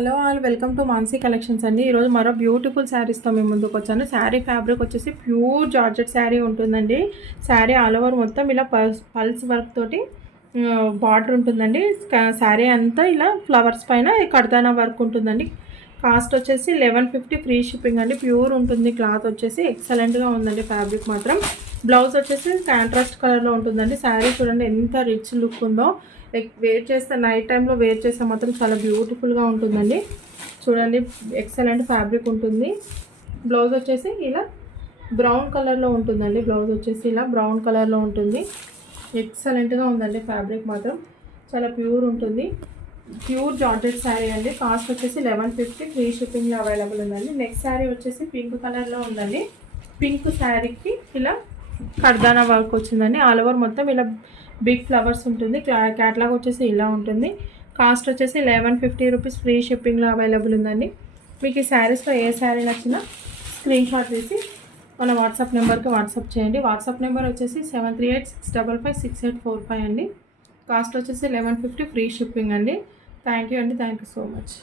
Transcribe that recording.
Hello all welcome to Mansi collections అండి. ఈరోజు మరో బ్యూటిఫుల్ శారీస్తో మేము ముందుకు వచ్చాను. శారీ ఫ్యాబ్రిక్ వచ్చేసి ప్యూర్ జార్జెట్ శారీ ఉంటుందండి. శారీ ఆల్ ఓవర్ మొత్తం ఇలా పల్స్ వర్క్ తోటి బార్డర్ ఉంటుందండి. శారీ అంతా ఇలా ఫ్లవర్స్ పైన కడతానా వర్క్ ఉంటుందండి. కాస్ట్ వచ్చేసి 1150 ఫ్రీ షిప్పింగ్ అండి. ప్యూర్ ఉంటుంది. క్లాత్ వచ్చేసి ఎక్సలెంట్గా ఉందండి. ఫ్యాబ్రిక్ మాత్రం బ్లౌజ్ వచ్చేసి కాంట్రాస్ట్ కలర్లో ఉంటుందండి. శారీ చూడండి ఎంత రిచ్ లుక్ ఉందో. లైక్ వేర్ చేస్తే నైట్ టైంలో వేర్ చేస్తే మాత్రం చాలా బ్యూటిఫుల్గా ఉంటుందండి. చూడండి ఎక్సలెంట్ ఫ్యాబ్రిక్ ఉంటుంది. బ్లౌజ్ వచ్చేసి ఇలా బ్రౌన్ కలర్లో ఉంటుందండి. బ్లౌజ్ వచ్చేసి ఇలా బ్రౌన్ కలర్లో ఉంటుంది. ఎక్సలెంట్గా ఉందండి. ఫ్యాబ్రిక్ మాత్రం చాలా ప్యూర్ ఉంటుంది. ప్యూర్ జార్జెట్ శారీ అండి. కాస్ట్ వచ్చేసి 1150 ఫ్రీ షిప్పింగ్లో అవైలబుల్ ఉందండి. నెక్స్ట్ శారీ వచ్చేసి పింక్ కలర్లో ఉందండి. పింక్ శారీకి ఇలా కర్దానా వర్క్ వచ్చిందండి. ఆల్ ఓవర్ మొత్తం ఇలా బిగ్ ఫ్లవర్స్ ఉంటుంది. క్యాట్లాగ్ వచ్చేసి ఇలా ఉంటుంది. కాస్ట్ వచ్చేసి 1150 రూపీస్ ఫ్రీ షిప్పింగ్లో అవైలబుల్ ఉందండి. మీకు ఈ శారీస్లో ఏ శారీ నచ్చినా స్క్రీన్ షాట్ తీసి మన వాట్సాప్ నెంబర్కి వాట్సాప్ చేయండి. వాట్సాప్ నెంబర్ వచ్చేసి 7386556845 అండి. కాస్ట్ వచ్చేసి 1150 ఫ్రీ షిప్పింగ్ అండి. థ్యాంక్ యూ అండి. Thank you so much.